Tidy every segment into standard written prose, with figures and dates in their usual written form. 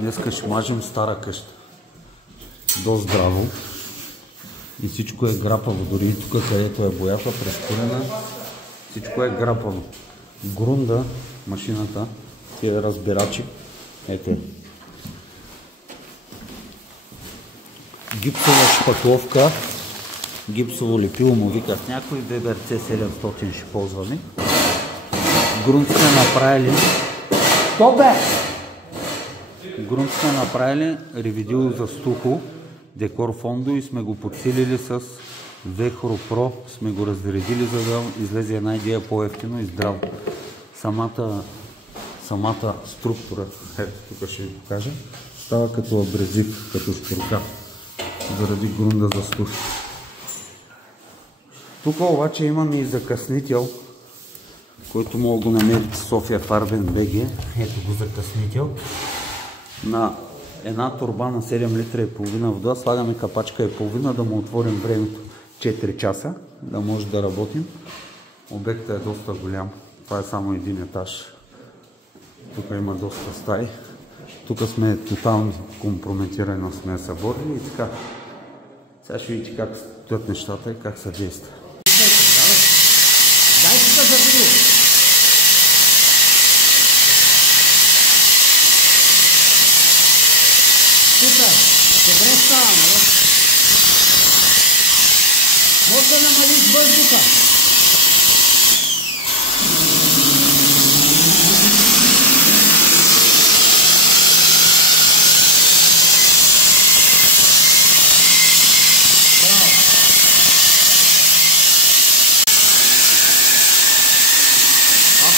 Днеска ще мажем стара къща. До здраво. И всичко е грапаво. Дори тук, където е боята прескурена, всичко е грапаво. Грунда, машината, тия разбирачи. Ето. Гипсова шпакловка. Гипсово лепило му викат някой. Weber C700 ще ползваме. Грунт сме направили. Грунт сме направили ревидил за стухо, декор фондо и сме го подсилили с Vechro Pro. Сме го разредили, за да излезе една идея по-ефтино и здраво. Самата структура, ето тук ще ви покажа, става като абрезив, като шпурка, заради грунда за стух. Тук обаче имаме и закъснител, който мога да го намерите в София Фарбен БГ. Ето го закъснител. На една турба на 7 литра и половина вода слагаме капачка и половина, да му отворим времето 4 часа, да може да работим. Обектът е доста голям. Това е само един етаж. Тук има доста стаи. Тук сме тотално компрометирани, но сме съборили и така. Сега ще видите как стоят нещата и как се действа. Дай тук за видео! Супер! Добре става, нали? Може да намалиш въздуха.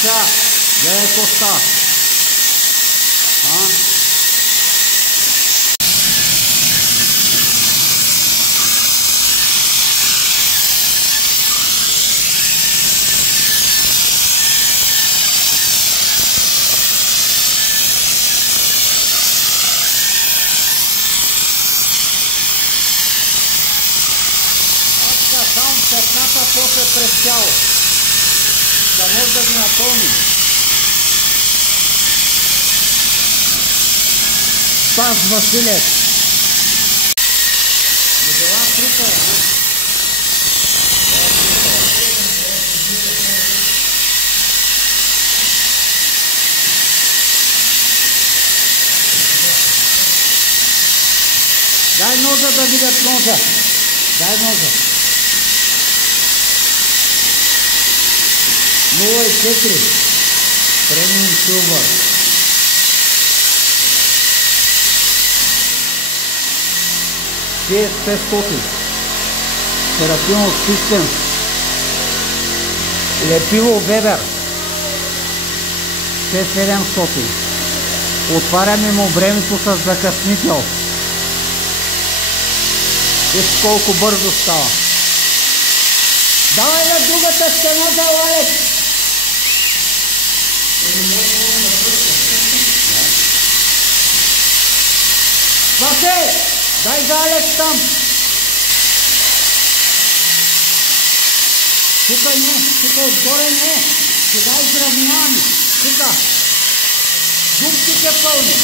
Сега, гледай какво става. Само петната после през тяло. Да може да ги напълни. Спас Василев. Дебела трупа, а? Дай ножа да видят ножа. Дай ножа. 0,4 премиум силвър. CS500 Seraphimov Systems. Лепило Weber C700. Отваряме му времето с закъснител. Виж колко бързо става. Давай на другата стена, давай! Васе! Дай за Алекс там! Тука не, тука отгоре не! Сега изравняваме! Тука! Дупките пълни!